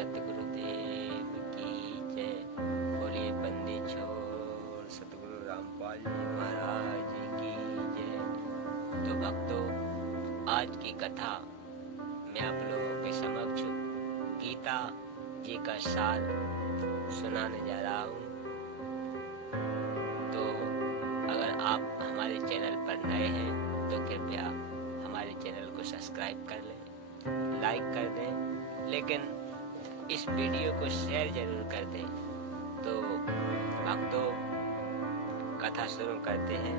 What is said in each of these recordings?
सतगुरुदेव की जय। बोलिए बंदी छोड़ सतगुरु रामपाल जी महाराज की जय। तो भक्तों, आज की कथा मैं आप लोगों के समक्ष गीता जी का सार सुनाने जा रहा हूँ। तो अगर आप हमारे चैनल पर नए हैं तो कृपया हमारे चैनल को सब्सक्राइब कर लें, लाइक कर दें, लेकिन इस वीडियो को शेयर जरूर कर दें। तो भक्तों, कथा शुरू करते हैं,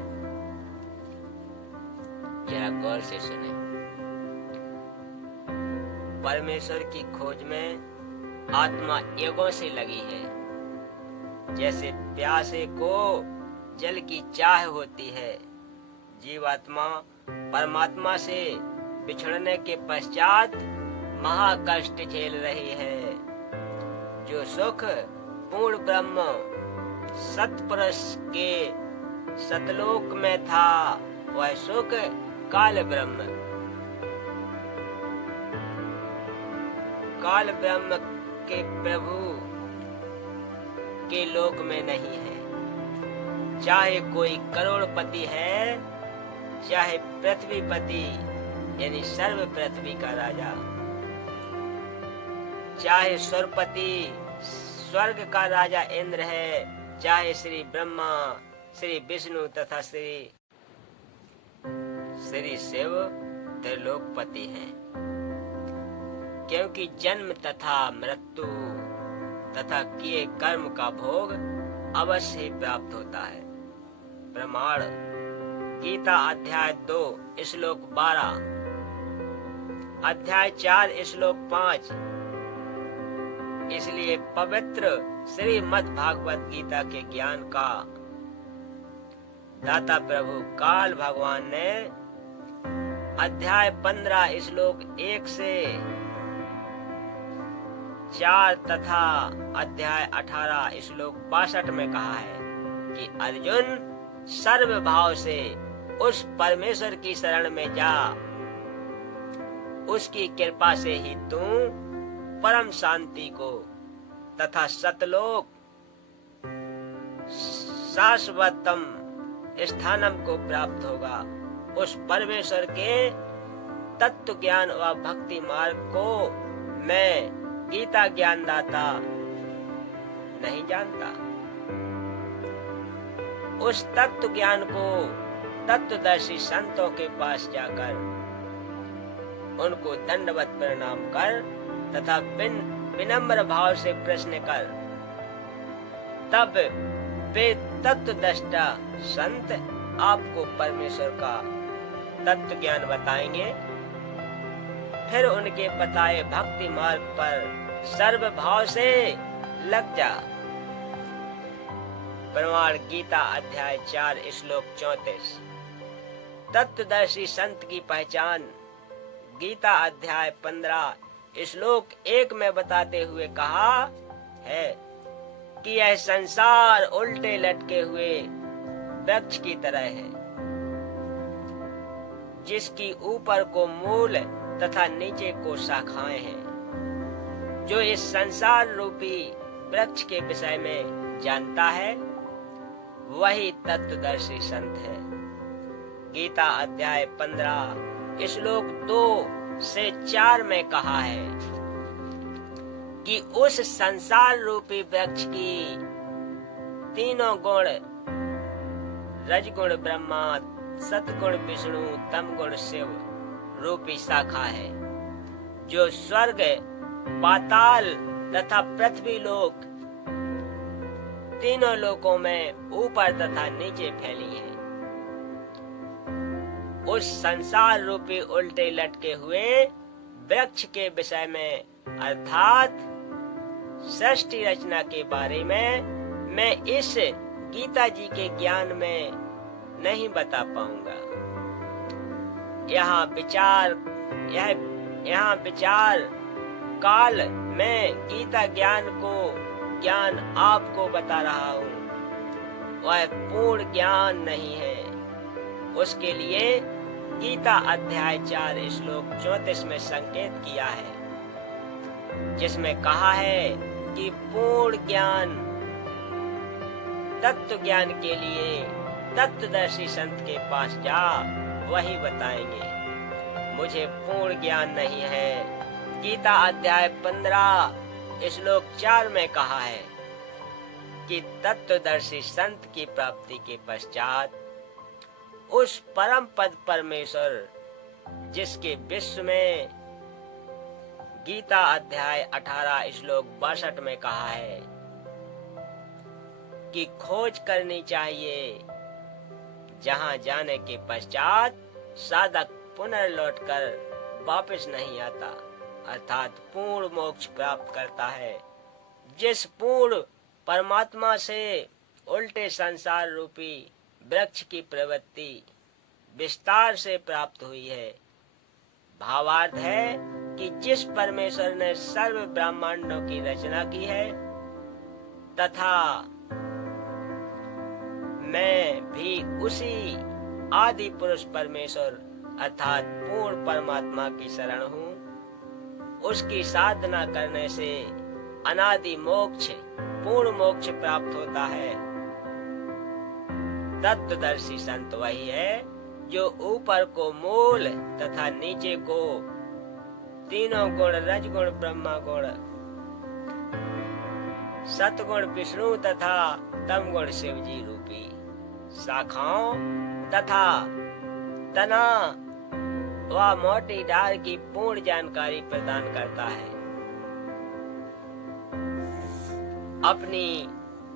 जरा गौर से सुने। परमेश्वर की खोज में आत्मा युगों से लगी है। जैसे प्यासे को जल की चाह होती है, जीवात्मा परमात्मा से बिछड़ने के पश्चात महाकष्ट झेल रही है। जो सुख पूर्ण ब्रह्म सत्पुरुष के सतलोक में था, वह सुख काल ब्रह्म के प्रभु के लोक में नहीं है। चाहे कोई करोड़पति है, चाहे पृथ्वीपति यानी सर्व पृथ्वी का राजा, चाहे स्वरपति स्वर्ग का राजा इंद्र है, चाहे श्री ब्रह्मा, श्री विष्णु तथा श्री शिव त्रिलोकपति हैं। क्योंकि जन्म तथा मृत्यु तथा किए कर्म का भोग अवश्य ही प्राप्त होता है। प्रमाण गीता अध्याय 2 श्लोक 12, अध्याय 4 श्लोक 5। इसलिए पवित्र श्रीमद् भागवत गीता के ज्ञान का दाता प्रभु काल भगवान ने अध्याय 15 श्लोक 1 से 4 तथा अध्याय 18 श्लोक 62 में कहा है कि अर्जुन, सर्व भाव से उस परमेश्वर की शरण में जा। उसकी कृपा से ही तू परम शांति को तथा सतलोक शाश्वतम स्थानम को प्राप्त होगा। उस परमेश्वर के तत्व ज्ञान व भक्ति मार्ग को मैं गीता ज्ञानदाता नहीं जानता। उस तत्व ज्ञान को तत्वदर्शी संतों के पास जाकर उनको दंडवत प्रणाम कर तथा विनम्र भाव से प्रश्न कर, तब वे तत्वदृष्टा संत आपको परमेश्वर का तत्व ज्ञान बताएंगे। फिर उनके बताए भक्ति मार्ग पर सर्व भाव से लग जा। प्रमाण गीता अध्याय 4 श्लोक 34। तत्वदर्शी संत की पहचान गीता अध्याय 15 श्लोक 1 में बताते हुए कहा है कि यह संसार उल्टे लटके हुए वृक्ष की तरह है, जिसकी ऊपर को मूल तथा नीचे को शाखाएं हैं। जो इस संसार रूपी वृक्ष के विषय में जानता है, वही तत्वदर्शी संत है। गीता अध्याय 15 श्लोक 2 से 4 में कहा है कि उस संसार रूपी वृक्ष की तीनों गुण, रजगुण ब्रह्मा, सतगुण विष्णु, तमगुण शिव रूपी शाखा है, जो स्वर्ग, पाताल तथा पृथ्वी लोक तीनों लोकों में ऊपर तथा नीचे फैली है। उस संसार रूपी उल्टे लटके हुए वृक्ष के विषय में अर्थात सृष्टि रचना के बारे में मैं इस गीता जी के ज्ञान में नहीं बता पाऊंगा। यहाँ विचार काल में गीता ज्ञान आपको बता रहा हूँ, वह पूर्ण ज्ञान नहीं है। उसके लिए गीता अध्याय 4 श्लोक 34 में संकेत किया है। जिसमें कहा है कि पूर्ण ज्ञान, तत्व ज्ञान के लिए तत्वदर्शी संत के पास जा, वही बताएंगे। मुझे पूर्ण ज्ञान नहीं है। गीता अध्याय 15 श्लोक 4 में कहा है कि तत्वदर्शी संत की प्राप्ति के पश्चात उस परम पद परमेश्वर, जिसके विश्व में गीता अध्याय 18 श्लोक 62 में कहा है कि खोज करनी चाहिए, जहां जाने के पश्चात साधक पुनर्लौटकर वापस नहीं आता, अर्थात पूर्ण मोक्ष प्राप्त करता है। जिस पूर्ण परमात्मा से उल्टे संसार रूपी वृक्ष की प्रवृत्ति विस्तार से प्राप्त हुई है। भावार्थ है कि जिस परमेश्वर ने सर्व ब्रह्मांडों की रचना की है तथा मैं भी उसी आदि पुरुष परमेश्वर अर्थात पूर्ण परमात्मा की शरण हूँ। उसकी साधना करने से अनादि मोक्ष, पूर्ण मोक्ष प्राप्त होता है। तत्वदर्शी संत वही है जो ऊपर को मूल तथा नीचे को तीनों गुण, रजगुण ब्रह्मा गुण, सतगुण विष्णु तथा तम गुण शिव जी रूपी शाखाओं तथा तना व मोटी डाल की पूर्ण जानकारी प्रदान करता है। अपनी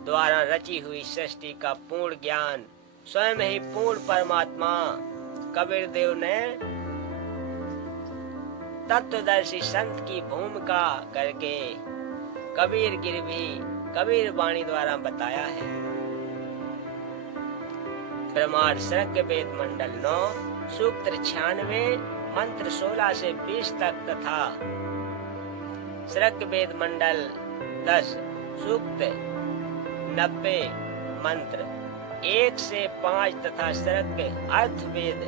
द्वारा रची हुई सृष्टि का पूर्ण ज्ञान स्वयं ही पूर्ण परमात्मा कबीर देव ने तत्वदर्शी संत की भूमिका करके कबीर गिर भी कबीर वाणी द्वारा बताया है। प्रमाण सर्ग वेद मंडल 9 सूक्त 96 मंत्र 16 से 20 तक तथा सर्ग वेद मंडल 10 सूक्त 90 मंत्र 1 से 5 तथा सर्ग अर्थवेद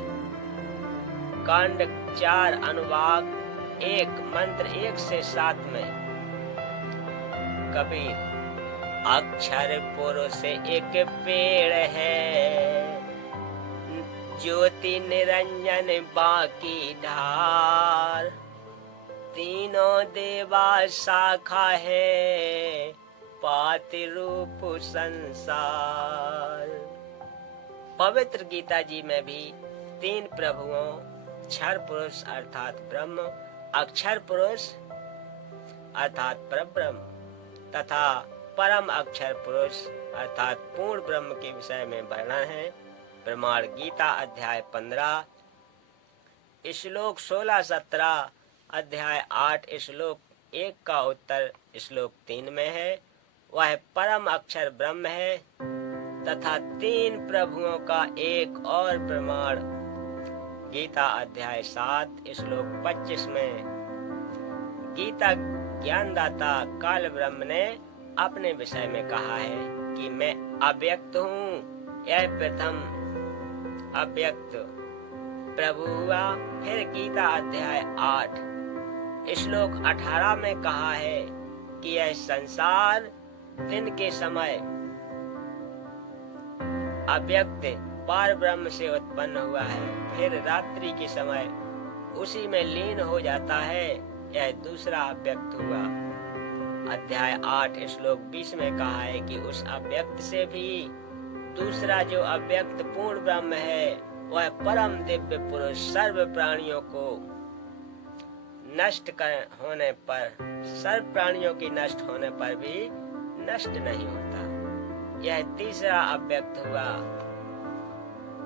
कांड 4 अनुवाक 1 मंत्र 1 से 7 में कबीर अक्षर पुरुष एक पेड़ है, ज्योति निरंजन बाकी धार, तीनों देवा शाखा है, पाति रूप संसार। पवित्र गीता जी में भी 3 प्रभुओं, क्षर पुरुष अर्थात ब्रह्म, अक्षर पुरुष अर्थात परब्रह्म तथा परम अक्षर पुरुष अर्थात पूर्ण ब्रह्म के विषय में वर्णन है। प्रमाण गीता अध्याय 15 श्लोक 16-17, अध्याय 8 श्लोक 1 का उत्तर श्लोक 3 में है। वह परम अक्षर ब्रह्म है तथा 3 प्रभुओं का एक और प्रमाण गीता अध्याय 7 श्लोक 25 में गीता ज्ञानदाता काल ब्रह्म ने अपने विषय में कहा है कि मैं अव्यक्त हूँ, यह प्रथम अव्यक्त प्रभु हुआ। फिर गीता अध्याय 8 श्लोक 18 में कहा है कि यह संसार दिन के समय अव्यक्त पार ब्रह्म से उत्पन्न हुआ है, फिर रात्रि के समय उसी में लीन हो जाता है, यह दूसरा अव्यक्त हुआ। अध्याय 8 श्लोक 20 में कहा है कि उस अव्यक्त से भी दूसरा जो अव्यक्त पूर्ण ब्रह्म है, वह परम दिव्य पुरुष सर्व प्राणियों को नष्ट होने पर, सर्व प्राणियों की नष्ट होने पर भी नष्ट नहीं होता, यह तीसरा अव्यक्त हुआ।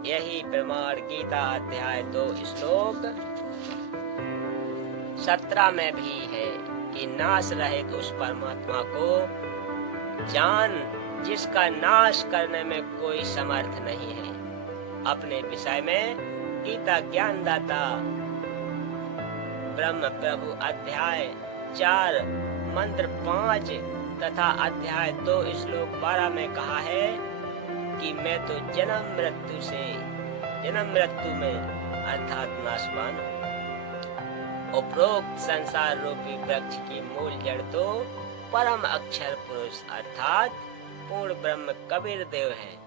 यही प्रमाण गीता अध्याय 2 श्लोक 17 में भी है कि नाश रहित उस परमात्मा को जान जिसका नाश करने में कोई समर्थ नहीं है। अपने विषय में गीता ज्ञानदाता ब्रह्म प्रभु अध्याय 4 मंत्र 5 तथा अध्याय 2 श्लोक 12 में कहा है कि मैं तो जन्म मृत्यु में अर्थात नाशवान हूँ। उपरोक्त संसार रूपी वृक्ष की मूल जड़ तो परम अक्षर पुरुष अर्थात पूर्ण ब्रह्म कबीर देव है।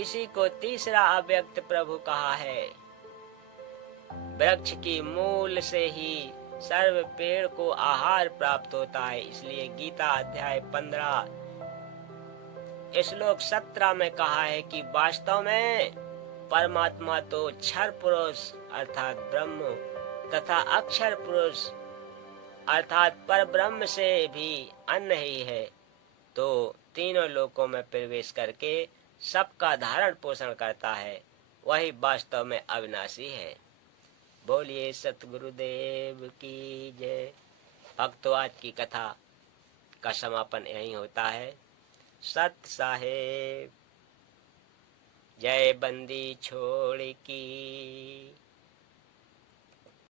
इसी को तीसरा अव्यक्त प्रभु कहा है। वृक्ष की मूल से ही सर्व पेड़ को आहार प्राप्त होता है। इसलिए गीता अध्याय 15 श्लोक 17 में कहा है कि वास्तव में परमात्मा तो क्षर पुरुष अर्थात ब्रह्म तथा अक्षर पुरुष अर्थात पर ब्रह्म से भी अन्य ही है, तो तीनों लोकों में प्रवेश करके सबका धारण पोषण करता है, वही वास्तव में अविनाशी है। बोलिए सतगुरुदेव की जय। भक्तों, आज की कथा का समापन यही होता है। सत साहेब जय बंदी छोड़ की।